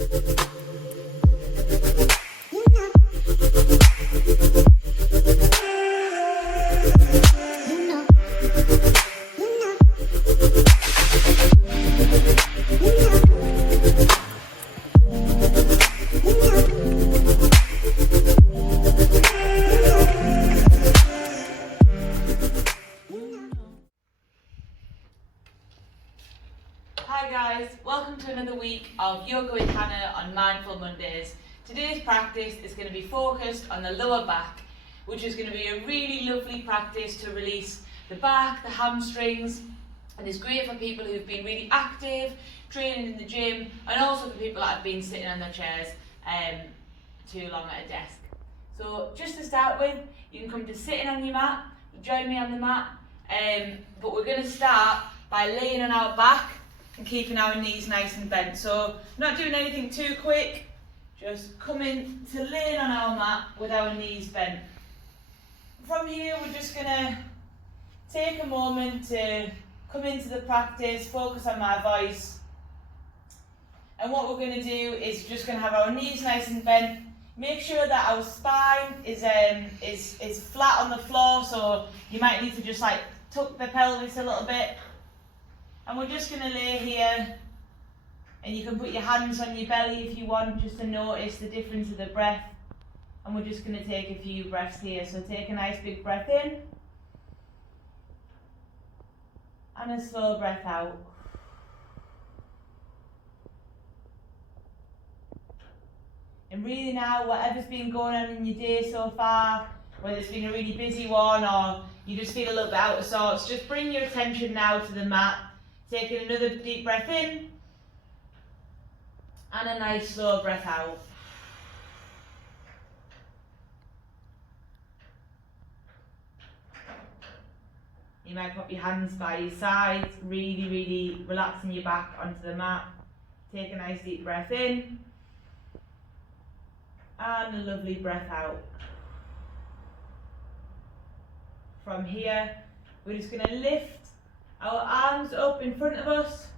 Hi guys, welcome to another week of Yoga with Hannah on Mindful Mondays. Today's practice is going to be focused on the lower back, which is going to be a really lovely practice to release the back, the hamstrings, and it's great for people who've been really active, training in the gym, and also for people that have been sitting on their chairs too long at a desk. So just to start with, you can come to sitting on your mat, join me on the mat, but we're going to start by laying on our back and keeping our knees nice and bent. So not doing anything too quick, just coming to laying on our mat with our knees bent. From here we're just going to take a moment to come into the practice, focus on my voice. And what we're going to do is just going to have our knees nice and bent. Make sure that our spine is flat on the floor, so you might need to just like tuck the pelvis a little bit. And we're just going to lay here, and you can put your hands on your belly if you want, just to notice the difference of the breath. And we're just going to take a few breaths here. So take a nice big breath in, and a slow breath out. And really now, whatever's been going on in your day so far, whether it's been a really busy one or you just feel a little bit out of sorts, just bring your attention now to the mat. Taking another deep breath in, and a nice slow breath out. You might put your hands by your sides, really relaxing your back onto the mat. Take a nice deep breath in, and a lovely breath out. From here, we're just going to lift our arms up in front of us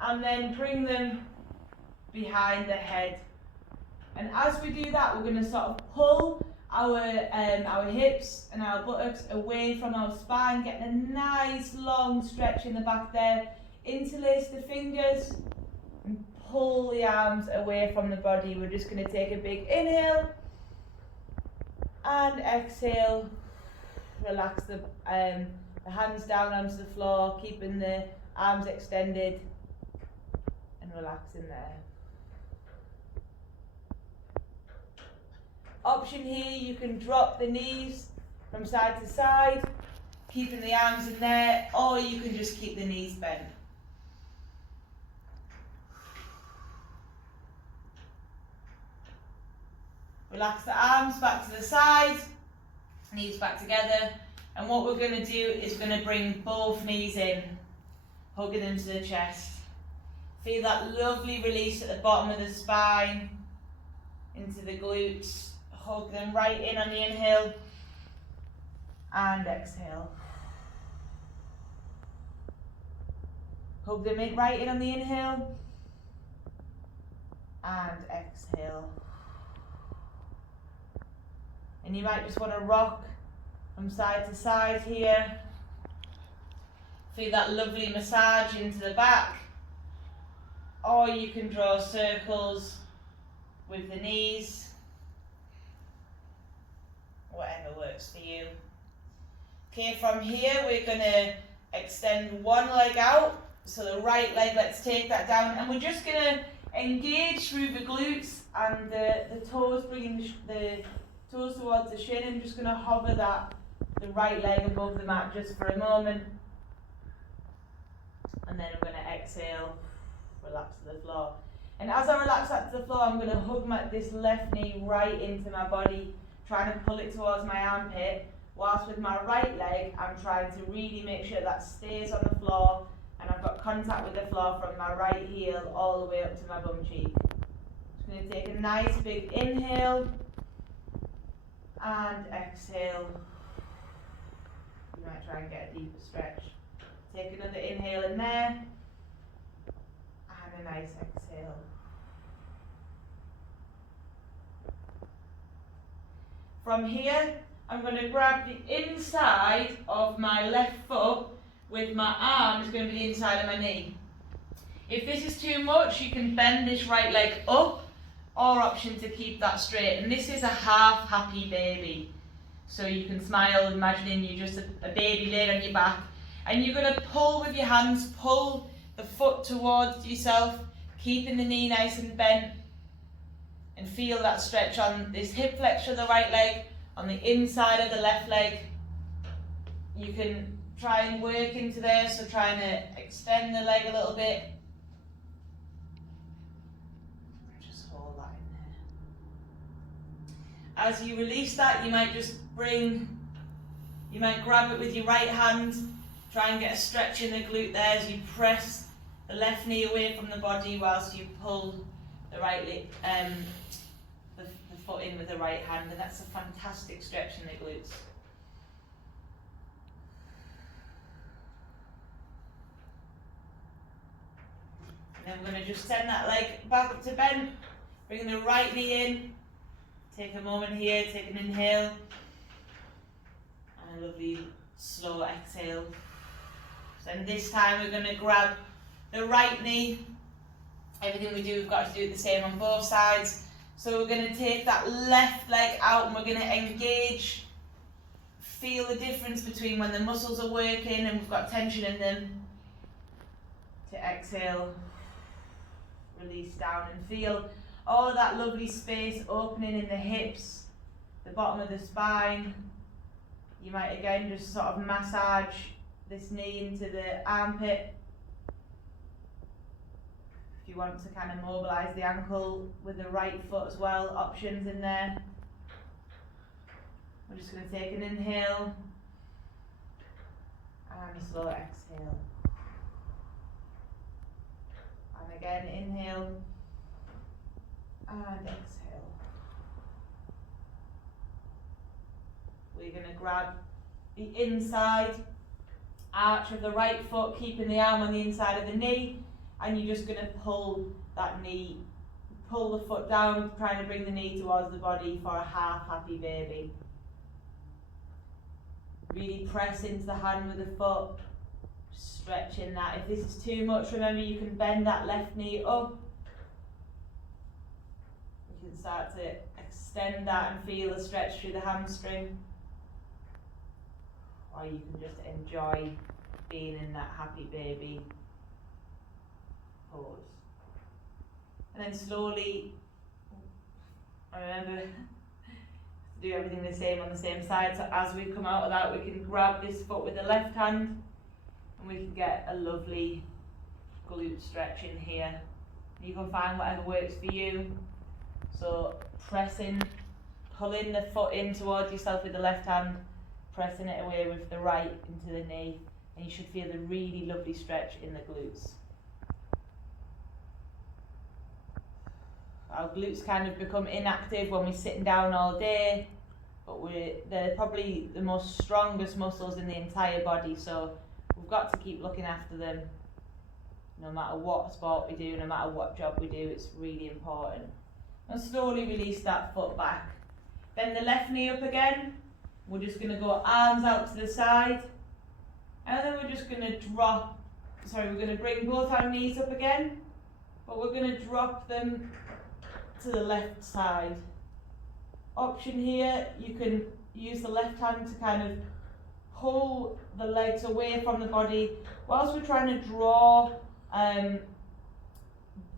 and then bring them behind the head. And as we do that, we're going to sort of pull our hips and our buttocks away from our spine, getting a nice long stretch in the back there. Interlace the fingers and pull the arms away from the body. We're just going to take a big inhale and exhale. Relax the hands down onto the floor, keeping the arms extended and relaxing there. Option here, you can drop the knees from side to side, keeping the arms in there, or you can just keep the knees bent. Relax the arms back to the side, knees back together. And what we're going to do is we're going to bring both knees in, hugging them to the chest. Feel that lovely release at the bottom of the spine, into the glutes. Hug them right in on the inhale and exhale. Hug them in right in on the inhale and exhale. And you might just want to rock from side to side here. Feel that lovely massage into the back. Or you can draw circles with the knees. Whatever works for you. Okay, from here we're going to extend one leg out. So the right leg, let's take that down. And we're just going to engage through the glutes and the toes, bringing the toes towards the shin, and just going to hover the right leg above the mat just for a moment. And then I'm going to exhale, relax to the floor. And as I relax that to the floor, I'm going to hug this left knee right into my body, trying to pull it towards my armpit, whilst with my right leg, I'm trying to really make sure that stays on the floor, and I've got contact with the floor from my right heel all the way up to my bum cheek. Just going to take a nice big inhale, and exhale. You might try and get a deeper stretch. Take another inhale in there, and a nice exhale. From here, I'm going to grab the inside of my left foot with my arm is going to be the inside of my knee. If this is too much, you can bend this right leg up, or option to keep that straight. And this is a half happy baby. So you can smile, imagining you're just a baby laid on your back. And you're going to pull with your hands, pull the foot towards yourself, keeping the knee nice and bent. And feel that stretch on this hip flexor of the right leg, on the inside of the left leg. You can try and work into there, so trying to extend the leg a little bit. Just hold that in there. As you release that, you might grab it with your right hand, try and get a stretch in the glute there as you press the left knee away from the body whilst you pull the right leg, the foot in with the right hand, and that's a fantastic stretch in the glutes. And then we're going to just send that leg back up to bend, bringing the right knee in. Take a moment here, take an inhale, and a lovely slow exhale. Then this time we're going to grab the right knee. Everything we do, we've got to do it the same on both sides. So we're going to take that left leg out and we're going to engage. Feel the difference between when the muscles are working and we've got tension in them. To exhale, release down, and feel all of that lovely space opening in the hips, the bottom of the spine. You might again just sort of massage this knee into the armpit. If you want to kind of mobilise the ankle with the right foot as well, options in there. We're just going to take an inhale and a slow exhale. And again, inhale and exhale. We're going to grab the inside arch of the right foot, keeping the arm on the inside of the knee, and you're just going to pull that knee, pull the foot down, trying to bring the knee towards the body for a half happy baby. Really press into the hand with the foot, stretching that. If this is too much, remember you can bend that left knee up. You can start to extend that and feel the stretch through the hamstring. Or you can just enjoy being in that happy baby pose. And then slowly, remember to do everything the same on the same side. So as we come out of that, we can grab this foot with the left hand and we can get a lovely glute stretch in here. You can find whatever works for you. So pressing, pulling the foot in towards yourself with the left hand, pressing it away with the right into the knee, and you should feel the really lovely stretch in the glutes. Our glutes kind of become inactive when we're sitting down all day, but they're probably the most strongest muscles in the entire body, so we've got to keep looking after them no matter what sport we do, no matter what job we do. It's really important. And slowly release that foot back. Bend the left knee up again. We're just going to go arms out to the side, and then we're just going to we're going to bring both our knees up again, but we're going to drop them to the left side. Option here, you can use the left hand to kind of pull the legs away from the body whilst we're trying to draw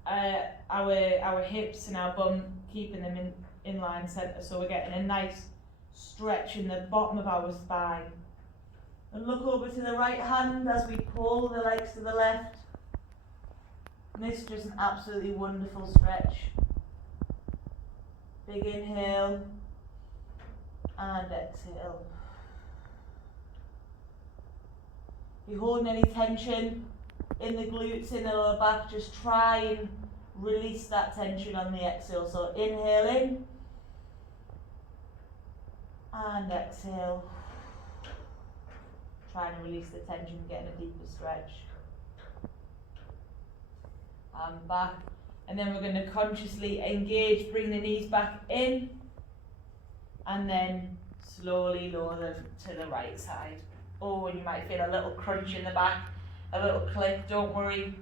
our hips and our bum, keeping them in line centre, so we're getting a nice stretch in the bottom of our spine. And look over to the right hand as we pull the legs to the left. And this is just an absolutely wonderful stretch. Big inhale and exhale. If you're holding any tension in the glutes, in the lower back, just try and release that tension on the exhale. So inhale in and exhale. Trying to release the tension, getting a deeper stretch. And back. And then we're going to consciously engage, bring the knees back in. and then slowly lower them to the right side. Oh, and you might feel a little crunch in the back, a little click. Don't worry,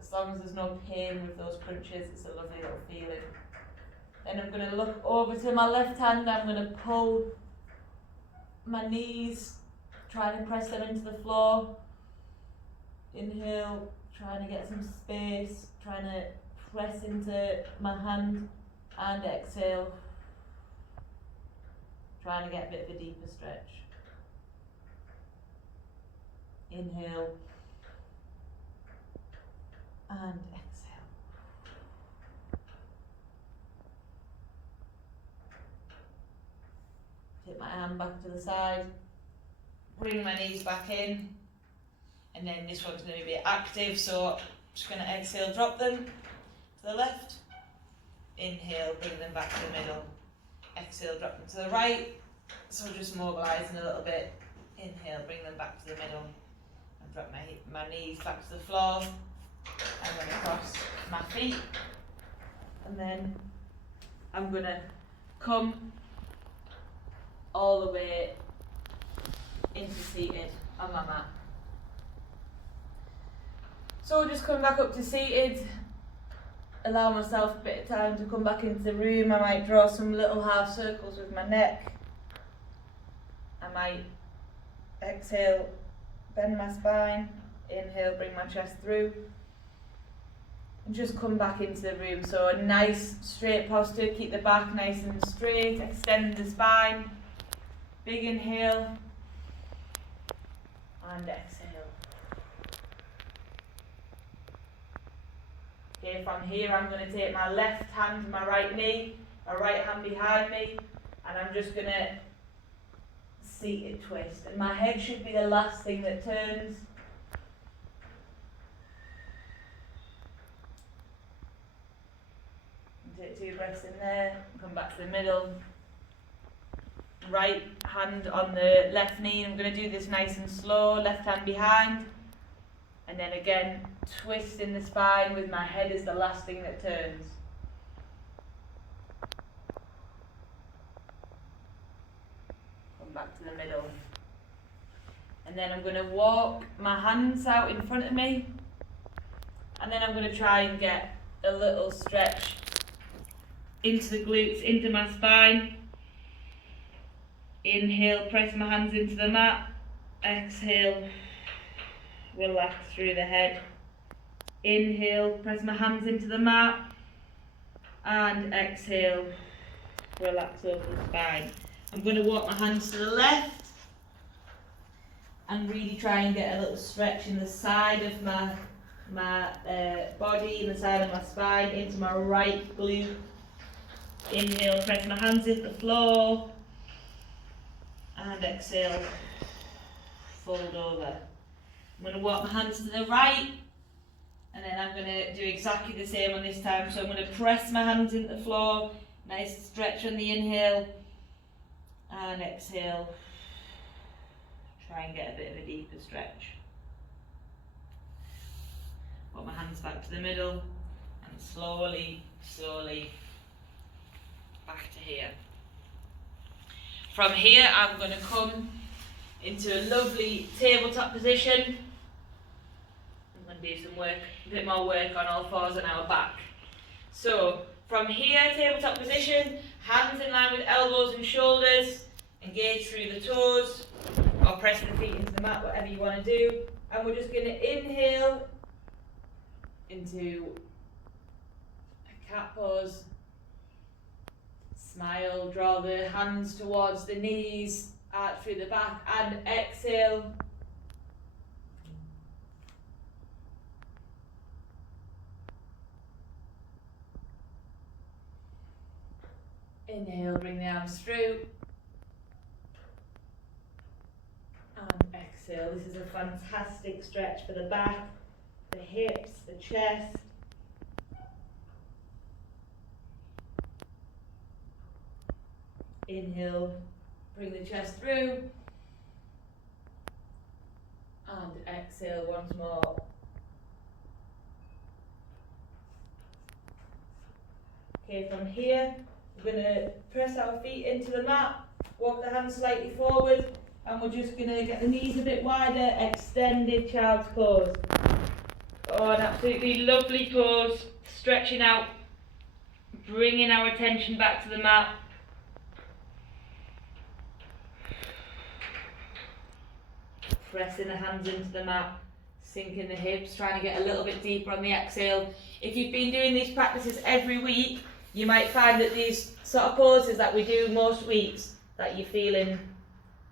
as long as there's no pain with those crunches, it's a lovely little feeling. Then I'm going to look over to my left hand. I'm going to pull my knees, trying to press them into the floor. Inhale, trying to get some space, trying to press into my hand, and exhale, trying to get a bit of a deeper stretch. Inhale and exhale. Take my hand back to the side, bring my knees back in, and then this one's going to be active, so I'm just going to exhale, drop them to the left, inhale, bring them back to the middle, exhale, drop them to the right, so just mobilising a little bit, inhale, bring them back to the middle, and drop my knees back to the floor, I'm going to cross my feet, and then I'm going to come all the way into seated on my mat. So just coming back up to seated, allow myself a bit of time to come back into the room. I might draw some little half circles with my neck. I might exhale, bend my spine, inhale, bring my chest through, and just come back into the room. So a nice straight posture, keep the back nice and straight, extend the spine, big inhale, and exhale. Okay, from here I'm going to take my left hand to my right knee, my right hand behind me, and I'm just going to seated twist. And my head should be the last thing that turns. Take 2 breaths in there, come back to the middle. Right hand on the left knee, I'm going to do this nice and slow, left hand behind. And then again, twist in the spine with my head as the last thing that turns. Come back to the middle. And then I'm going to walk my hands out in front of me. And then I'm going to try and get a little stretch into the glutes, into my spine. Inhale, press my hands into the mat. Exhale, relax through the head. Inhale, press my hands into the mat. And exhale, relax over the spine. I'm going to walk my hands to the left and really try and get a little stretch in the side of my body, in the side of my spine, into my right glute. Inhale, press my hands into the floor. And exhale, fold over. I'm going to walk my hands to the right, and then I'm going to do exactly the same on this time. So I'm going to press my hands into the floor, nice stretch on the inhale, and exhale, try and get a bit of a deeper stretch. Walk my hands back to the middle, and slowly back to here. From here, I'm going to come into a lovely tabletop position. I'm going to do some work, a bit more work on all fours on our back. So, from here, tabletop position, hands in line with elbows and shoulders, engage through the toes, or press the feet into the mat, whatever you want to do. And we're just going to inhale into a cat pose. Smile, draw the hands towards the knees, out through the back, and exhale. Inhale, bring the arms through. And exhale. This is a fantastic stretch for the back, the hips, the chest. Inhale, bring the chest through, and exhale once more. Okay, from here, We're going to press our feet into the mat, walk the hands slightly forward, and we're just going to get the knees a bit wider, extended child's pose. Oh, an absolutely lovely pose, stretching out, bringing our attention back to the mat. Pressing the hands into the mat, sinking the hips, trying to get a little bit deeper on the exhale. If you've been doing these practices every week, you might find that these sort of poses that we do most weeks, that you're feeling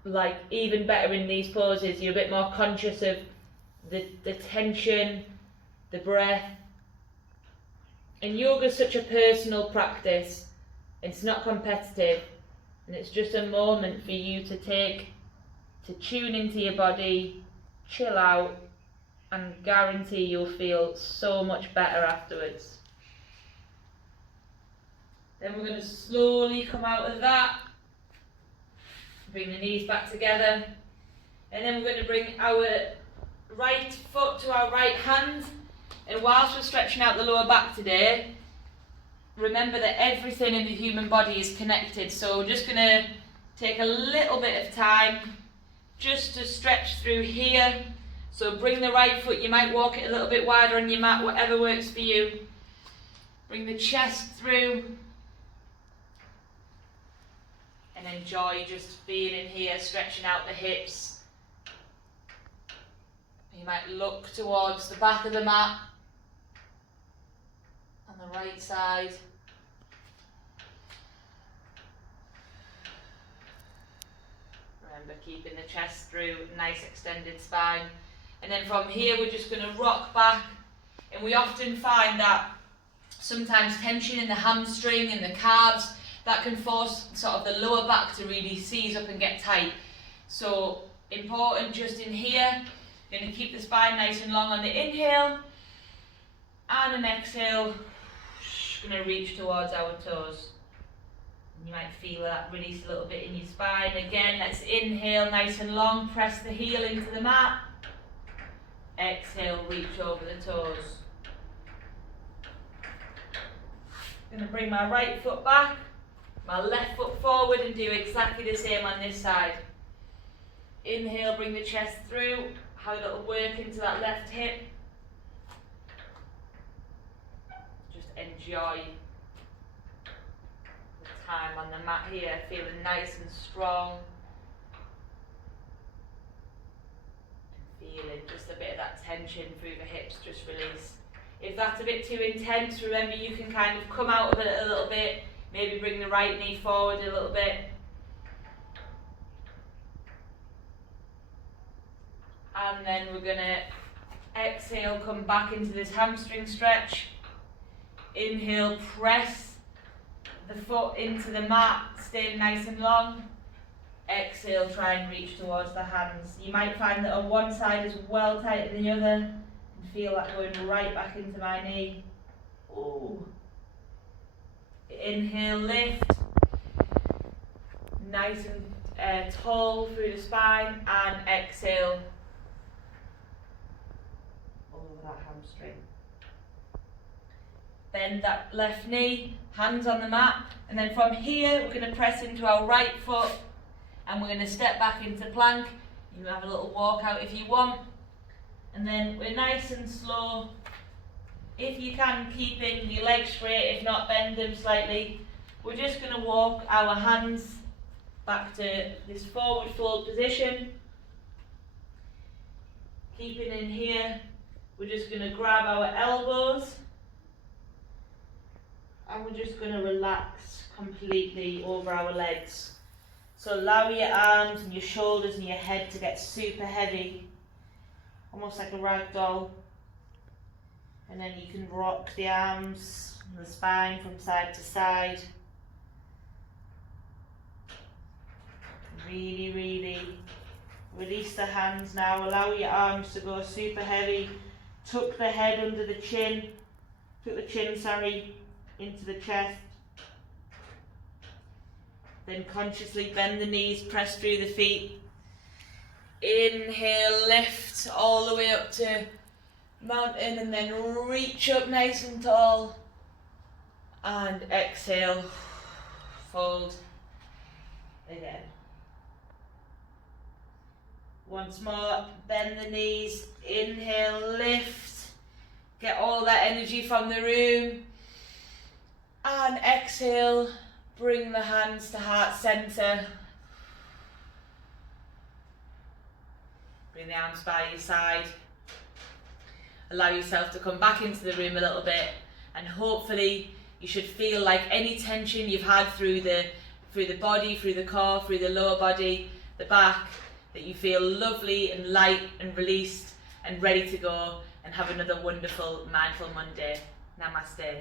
like even better in these poses. You're a bit more conscious of the tension, the breath. And yoga is such a personal practice. It's not competitive, and it's just a moment for you to take to tune into your body, chill out, and guarantee you'll feel so much better afterwards. Then we're going to slowly come out of that, bring the knees back together, and then we're going to bring our right foot to our right hand, and whilst we're stretching out the lower back today, remember that everything in the human body is connected, so we're just going to take a little bit of time just to stretch through here. So bring the right foot, you might walk it a little bit wider on your mat, whatever works for you. Bring the chest through and enjoy just being in here, stretching out the hips. You might look towards the back of the mat on the right side. Remember, keeping the chest through, nice extended spine. And then from here we're just going to rock back, and we often find that sometimes tension in the hamstring and the calves, that can force sort of the lower back to really seize up and get tight. So important just in here, going to keep the spine nice and long on the inhale, and an exhale, going to reach towards our toes. You might feel that release a little bit in your spine. Again, let's inhale nice and long, press the heel into the mat. Exhale, reach over the toes. I'm going to bring my right foot back, my left foot forward, and do exactly the same on this side. Inhale, bring the chest through, have a little work into that left hip. Just enjoy time on the mat here, feeling nice and strong, and feeling just a bit of that tension through the hips just release. If that's a bit too intense, remember you can kind of come out of it a little bit, maybe bring the right knee forward a little bit, and then we're going to exhale, come back into this hamstring stretch. Inhale, press the foot into the mat, staying nice and long. Exhale, try and reach towards the hands. You might find that on one side is well tighter than the other, and feel that going right back into my knee. Ooh. Inhale, lift, nice and tall through the spine, and exhale over that hamstring. Bend that left knee, hands on the mat, and then from here we're going to press into our right foot, and we're going to step back into plank. You can have a little walk out if you want, and then we're nice and slow. If you can, keeping your legs straight, if not bend them slightly. We're just going to walk our hands back to this forward fold position. Keeping in here, we're just going to grab our elbows, and we're just going to relax completely over our legs. So allow your arms and your shoulders and your head to get super heavy, almost like a rag doll. And then you can rock the arms and the spine from side to side. Really, really release the hands now. Allow your arms to go super heavy. Tuck the head under the chin. Tuck the chin, into the chest. Then consciously bend the knees, press through the feet. Inhale, lift all the way up to mountain, and then reach up nice and tall. And exhale, fold. Again. Once more, bend the knees, inhale, lift. Get all that energy from the room. And exhale, bring the hands to heart center. Bring the arms by your side. Allow yourself to come back into the room a little bit, and hopefully you should feel like any tension you've had through the body, through the core, through the lower body, the back, that you feel lovely and light and released and ready to go and have another wonderful Mindful Monday. Namaste.